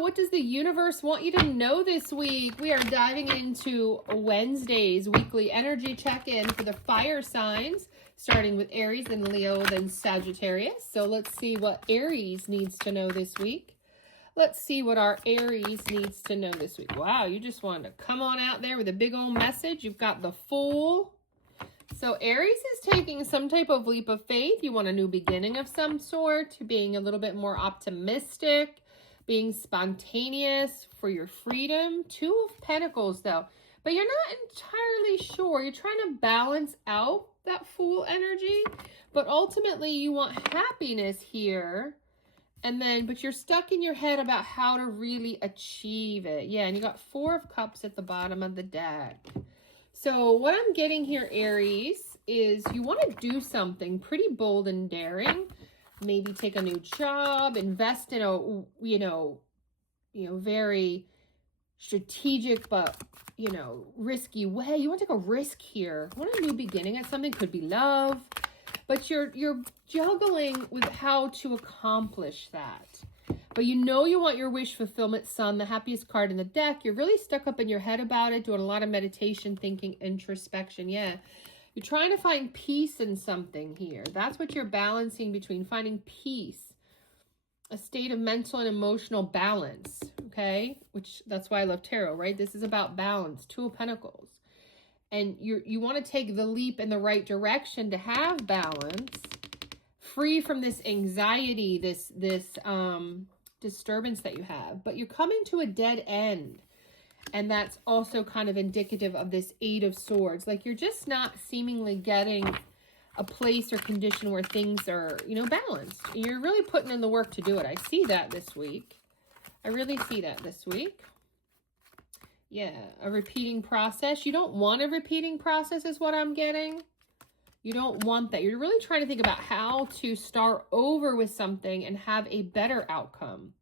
what does the universe want you to know this week? We are diving into Wednesday's weekly energy check-in for the fire signs, starting with Aries, then Leo, then Sagittarius. So let's see what Aries needs to know this week. Let's see what our Aries needs to know this week. Wow, you just wanted to come on out there with a big old message. You've got the Fool. So Aries is taking some type of leap of faith. You want a new beginning of some sort, being a little bit more optimistic, being spontaneous for your freedom. Two of Pentacles though, but you're not entirely sure. You're trying to balance out that Fool energy, but ultimately you want happiness here. And then, but you're stuck in your head about how to really achieve it. Yeah, and you got Four of Cups at the bottom of the deck. So what I'm getting here, Aries, is you want to do something pretty bold and daring. Maybe take a new job, invest in a, very strategic, but, risky way. You want to take a risk here. You want a new beginning at something. Could be love, but you're juggling with how to accomplish that. But you want your wish fulfillment, Sun, the happiest card in the deck. You're really stuck up in your head about it, doing a lot of meditation, thinking, introspection. Yeah. You're trying to find peace in something here. That's what you're balancing between, finding peace, a state of mental and emotional balance, okay? Which, that's why I love tarot, right? This is about balance, Two of Pentacles. And you want to take the leap in the right direction to have balance, free from this anxiety, this disturbance that you have, but you're coming to a dead end. And that's also kind of indicative of this Eight of Swords. Like you're just not seemingly getting a place or condition where things are, balanced. You're really putting in the work to do it. I see that this week. I really see that this week. Yeah, a repeating process. You don't want a repeating process is what I'm getting. You don't want that. You're really trying to think about how to start over with something and have a better outcome.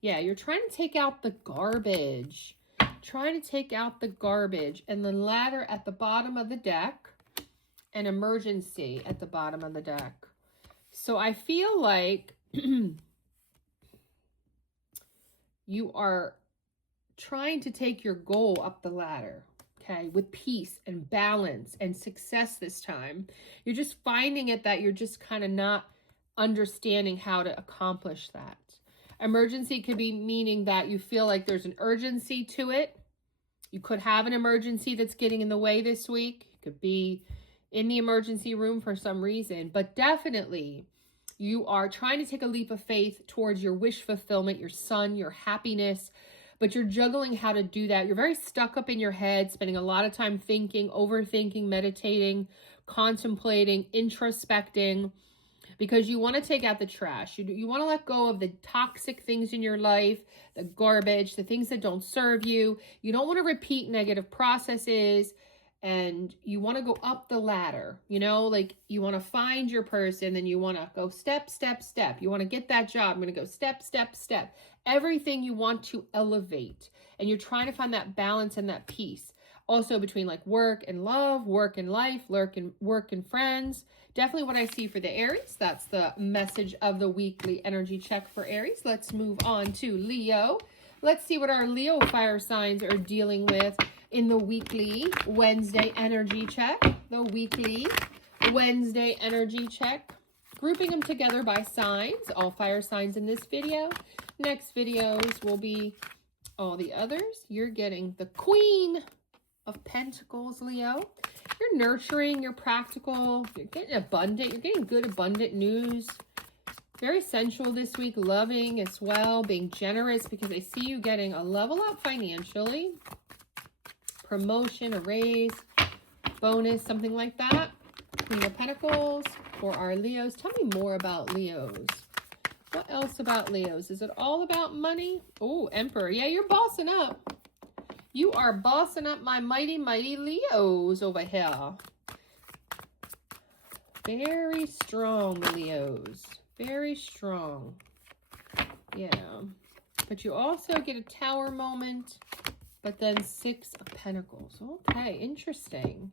Yeah, you're trying to take out the garbage. Trying to take out the garbage. And the ladder at the bottom of the deck. And emergency at the bottom of the deck. So I feel like you are trying to take your goal up the ladder. Okay, with peace and balance and success this time. You're just finding it that you're just kind of not understanding how to accomplish that. Emergency could be meaning that you feel like there's an urgency to it. You could have an emergency that's getting in the way this week. You could be in the emergency room for some reason, but definitely you are trying to take a leap of faith towards your wish fulfillment, your sun, your happiness, but you're juggling how to do that. You're very stuck up in your head, spending a lot of time thinking, overthinking, meditating, contemplating, introspecting, because you want to take out the trash. You want to let go of the toxic things in your life, the garbage, the things that don't serve you. You don't want to repeat negative processes, and you want to go up the ladder, like you want to find your person, then you want to go step, step, step. You want to get that job. I'm going to go step, step, step. Everything you want to elevate, and you're trying to find that balance and that peace. Also between like work and love, work and life, work and friends. Definitely what I see for the Aries. That's the message of the weekly energy check for Aries. Let's move on to Leo. Let's see what our Leo fire signs are dealing with in the weekly Wednesday energy check. The weekly Wednesday energy check. Grouping them together by signs. All fire signs in this video. Next videos will be all the others. You're getting the Queen of Pentacles, Leo. You're nurturing, you're practical, you're getting abundant, you're getting good abundant news. Very sensual this week, loving as well, being generous, because I see you getting a level up financially. Promotion, a raise, bonus, something like that. Queen of Pentacles for our Leos. Tell me more about Leos. What else about Leos? Is it all about money? Oh, Emperor. Yeah, you're bossing up. You are bossing up my mighty, mighty Leos over here. Very strong, Leos. Very strong. Yeah. But you also get a Tower moment, but then Six of Pentacles. Okay, interesting.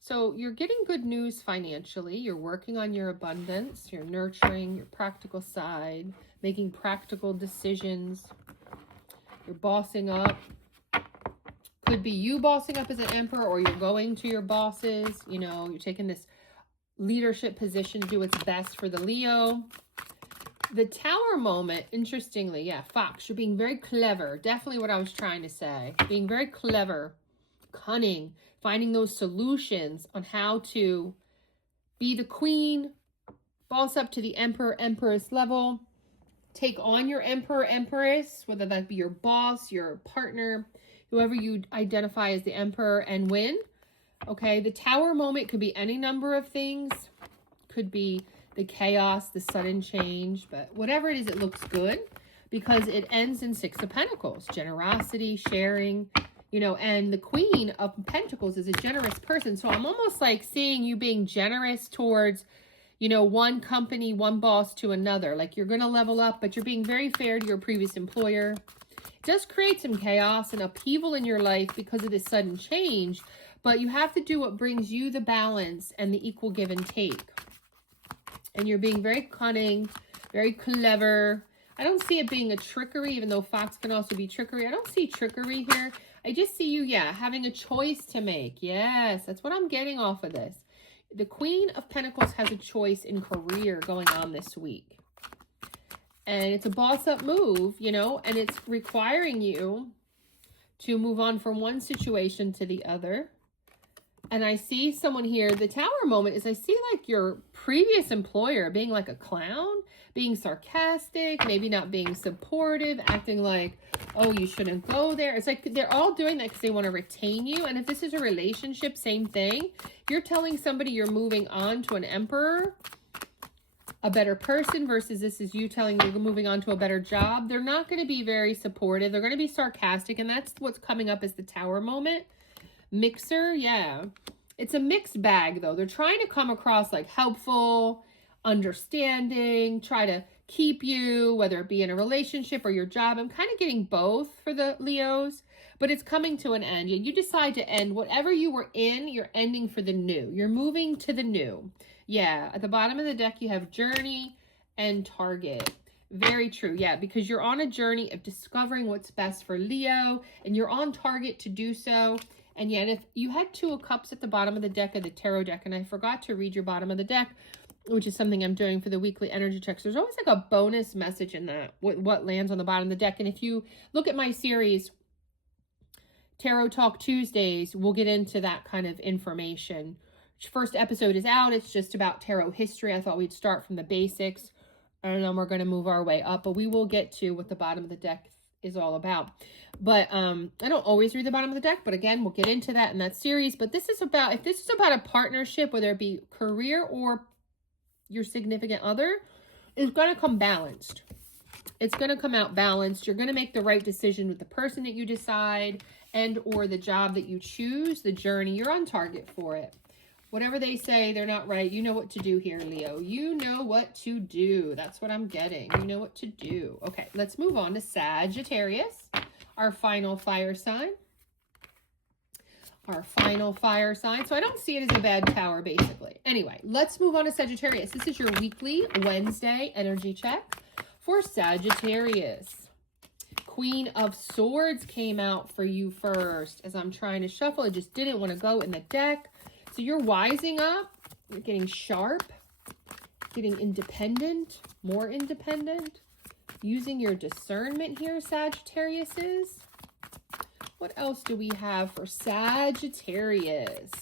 So you're getting good news financially. You're working on your abundance. You're nurturing your practical side, making practical decisions. You're bossing up. Could be you bossing up as an emperor, or you're going to your bosses. You know, you're taking this leadership position to do what's best for the Leo. The Tower moment, interestingly, yeah, Fox, you're being very clever. Definitely what I was trying to say. Being very clever, cunning, finding those solutions on how to be the queen, boss up to the emperor, empress level, take on your emperor, empress, whether that be your boss, your partner, whoever you identify as the emperor, and win. Okay, the Tower moment could be any number of things. Could be the chaos, the sudden change, but whatever it is, it looks good because it ends in Six of Pentacles. Generosity, sharing, you know, and the Queen of Pentacles is a generous person. So I'm almost like seeing you being generous towards, you know, one company, one boss to another. Like you're going to level up, but you're being very fair to your previous employer. It does create some chaos and upheaval in your life because of this sudden change, but you have to do what brings you the balance and the equal give and take. And you're being very cunning, very clever. I don't see it being a trickery, even though Fox can also be trickery. I don't see trickery here. I just see you, yeah, having a choice to make. Yes, that's what I'm getting off of this. The Queen of Pentacles has a choice in career going on this week. And it's a boss-up move, you know, and it's requiring you to move on from one situation to the other. And I see someone here, the Tower moment is I see like your previous employer being like a clown, being sarcastic, maybe not being supportive, acting like, oh, you shouldn't go there. It's like they're all doing that because they want to retain you. And if this is a relationship, same thing. You're telling somebody you're moving on to an emperor, a better person, versus this is you telling you're moving on to a better job. They're not going to be very supportive. They're going to be sarcastic. And that's what's coming up as the Tower moment. Mixer, yeah. It's a mixed bag, though. They're trying to come across like helpful, understanding, try to keep you, whether it be in a relationship or your job. I'm kind of getting both for the Leos, but it's coming to an end. You decide to end whatever you were in, you're ending for the new. You're moving to the new. Yeah, at the bottom of the deck, you have journey and target. Very true. Yeah, because you're on a journey of discovering what's best for Leo, and you're on target to do so. And yet, if you had Two of Cups at the bottom of the deck of the tarot deck, and I forgot to read your bottom of the deck, which is something I'm doing for the weekly energy checks, there's always like a bonus message in that, what lands on the bottom of the deck. And if you look at my series, Tarot Talk Tuesdays, we'll get into that kind of information. First episode is out. It's just about tarot history. I thought we'd start from the basics, and then we're going to move our way up. But we will get to what the bottom of the deck is all about. But I don't always read the bottom of the deck, but again, we'll get into that in that series. But this is about, if this is about a partnership, whether it be career or your significant other, it's going to come balanced. It's going to come out balanced. You're going to make the right decision with the person that you decide and or the job that you choose, the journey. You're on target for it. Whatever they say, they're not right. You know what to do here, Leo. You know what to do. That's what I'm getting. You know what to do. Okay, let's move on to Sagittarius, our final fire sign. Our final fire sign. So I don't see it as a bad tower, basically. Anyway, let's move on to Sagittarius. This is your weekly Wednesday energy check for Sagittarius. Queen of Swords came out for you first. As I'm trying to shuffle, it just didn't want to go in the deck. So you're wising up, you're getting sharp, getting independent, more independent, using your discernment here, Sagittarius is. What else do we have for Sagittarius?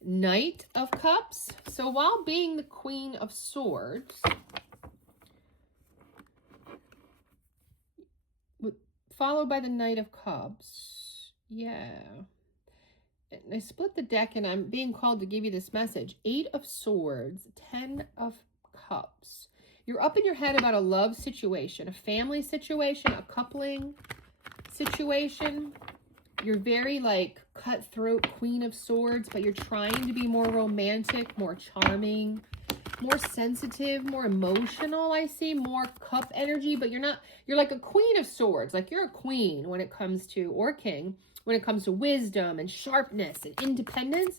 Knight of Cups. So while being the Queen of Swords, followed by the Knight of Cups, yeah. I split the deck and I'm being called to give you this message. 8 of Swords, 10 of Cups. You're up in your head about a love situation, a family situation, a coupling situation. You're very like cutthroat Queen of Swords, but you're trying to be more romantic, more charming, more sensitive, more emotional. I see more cup energy, but you're not, you're like a Queen of Swords. Like you're a queen when it comes to, or king, when it comes to wisdom and sharpness and independence,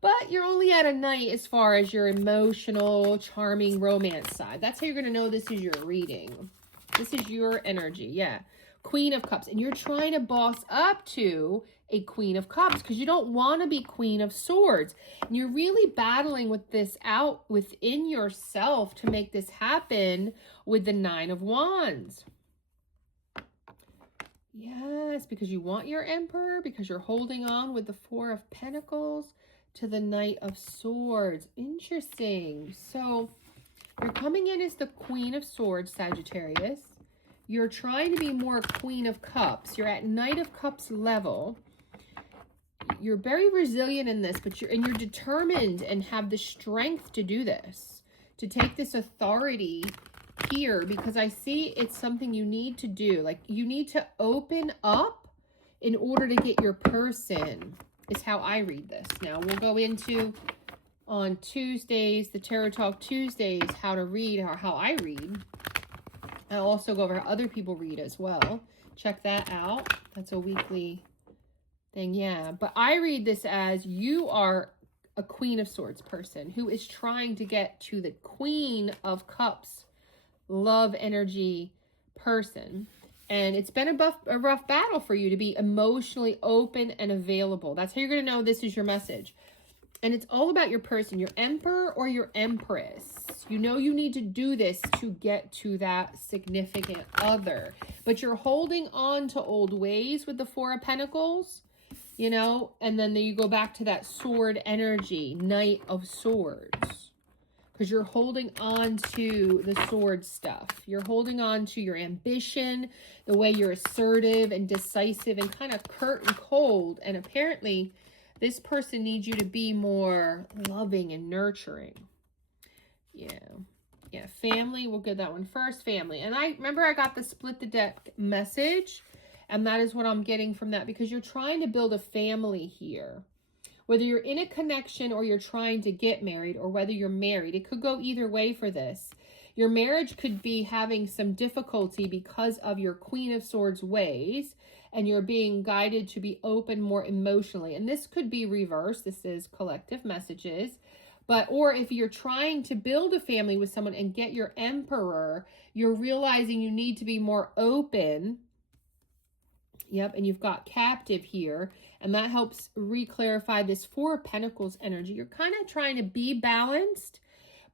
but you're only at a knight as far as your emotional, charming romance side. That's how you're going to know this is your reading. This is your energy. Yeah. Queen of Cups. And you're trying to boss up to a Queen of Cups because you don't want to be Queen of Swords. And you're really battling with this out within yourself to make this happen with the Nine of Wands. Yes, because you want your Emperor, because you're holding on with the Four of Pentacles to the Knight of Swords. Interesting. So you're coming in as the Queen of Swords, Sagittarius. You're trying to be more Queen of Cups. You're at Knight of Cups level. You're very resilient in this, but you're determined and have the strength to do this, to take this authority here, because I see it's something you need to do. Like, you need to open up in order to get your person, is how I read this. Now, we'll go into on Tuesdays, the Tarot Talk Tuesdays, how to read, or how I read. I'll also go over how other people read as well. Check that out. That's a weekly thing, yeah. But I read this as you are a Queen of Swords person who is trying to get to the Queen of Cups love energy person. And it's been a rough battle for you to be emotionally open and available. That's how you're going to know this is your message. And it's all about your person, your Emperor or your Empress. You know you need to do this to get to that significant other. But you're holding on to old ways with the Four of Pentacles, you know, and then you go back to that sword energy, Knight of Swords. Because you're holding on to the sword stuff. You're holding on to your ambition, the way you're assertive and decisive and kind of curt and cold. And apparently this person needs you to be more loving and nurturing. Yeah, family. We'll get that one first, family. And I remember I got the split the deck message, and that is what I'm getting from that, because you're trying to build a family here. Whether you're in a connection or you're trying to get married, or whether you're married, it could go either way for this. Your marriage could be having some difficulty because of your Queen of Swords ways, and you're being guided to be open more emotionally. And this could be reversed. This is collective messages. Or if you're trying to build a family with someone and get your Emperor, you're realizing you need to be more open. Yep, and you've got captive here, and that helps re-clarify this Four of Pentacles energy. You're kind of trying to be balanced,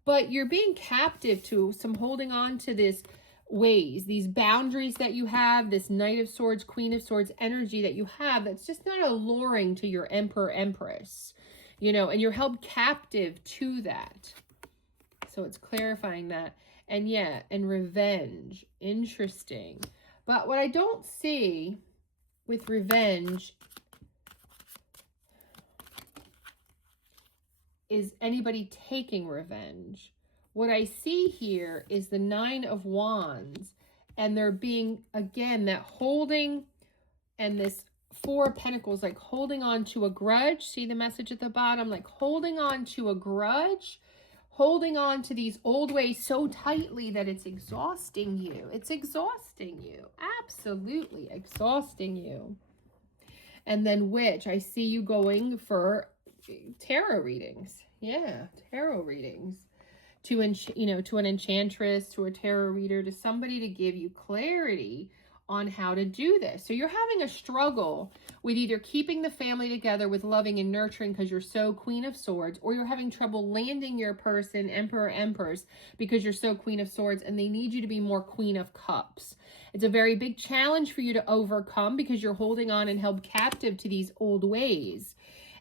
but you're being captive to some holding on to this ways, these boundaries that you have, this Knight of Swords, Queen of Swords energy that you have that's just not alluring to your Emperor, Empress, you know, and you're held captive to that. So it's clarifying that. And yeah, and revenge. Interesting. But what I don't see with revenge is anybody taking revenge. What I see here is the Nine of Wands, and they're being, again, that holding, and this Four of Pentacles, like holding on to a grudge. See the message at the bottom? Like holding on to a grudge, holding on to these old ways so tightly that it's exhausting you. It's exhausting you. Absolutely exhausting you. And then Witch, I see you going for tarot readings. Yeah, tarot readings. To an enchantress, to a tarot reader, to somebody to give you clarity on how to do this. So you're having a struggle with either keeping the family together with loving and nurturing because you're so Queen of Swords, or you're having trouble landing your person, Emperor, Empress, because you're so Queen of Swords, and they need you to be more Queen of Cups. It's a very big challenge for you to overcome because you're holding on and held captive to these old ways.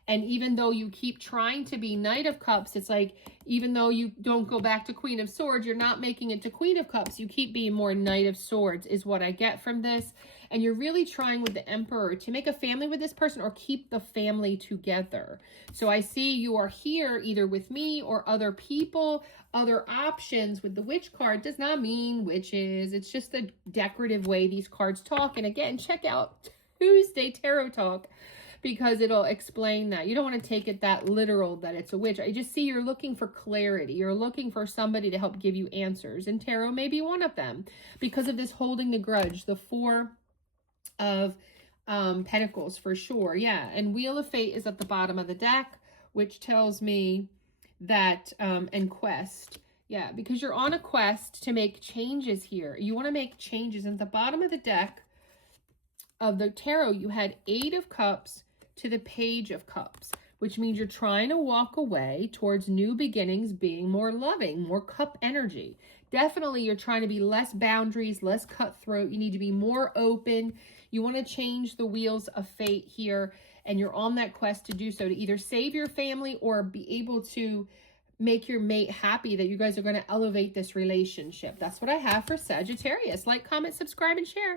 And even though you keep trying to be Knight of Cups, it's like, even though you don't go back to Queen of Swords, you're not making it to Queen of Cups. You keep being more Knight of Swords is what I get from this. And you're really trying with the Emperor to make a family with this person or keep the family together. So I see you are here either with me or other people, other options. With the Witch card does not mean witches. It's just the decorative way these cards talk. And again, check out Tuesday Tarot Talk, because it'll explain that. You don't want to take it that literal that it's a witch. I just see you're looking for clarity. You're looking for somebody to help give you answers. And tarot may be one of them because of this holding the grudge, the Four of Pentacles for sure. Yeah, and Wheel of Fate is at the bottom of the deck, which tells me that, and Quest, Yeah, because you're on a quest to make changes here. You want to make changes. At the bottom of the deck of the tarot, you had 8 of Cups to the Page of Cups, which means you're trying to walk away towards new beginnings, being more loving, more cup energy. Definitely you're trying to be less boundaries, less cutthroat. You need to be more open. You want to change the wheels of fate here, and you're on that quest to do so, to either save your family or be able to make your mate happy, that you guys are going to elevate this relationship. That's what I have for Sagittarius. Like, comment, subscribe, and share.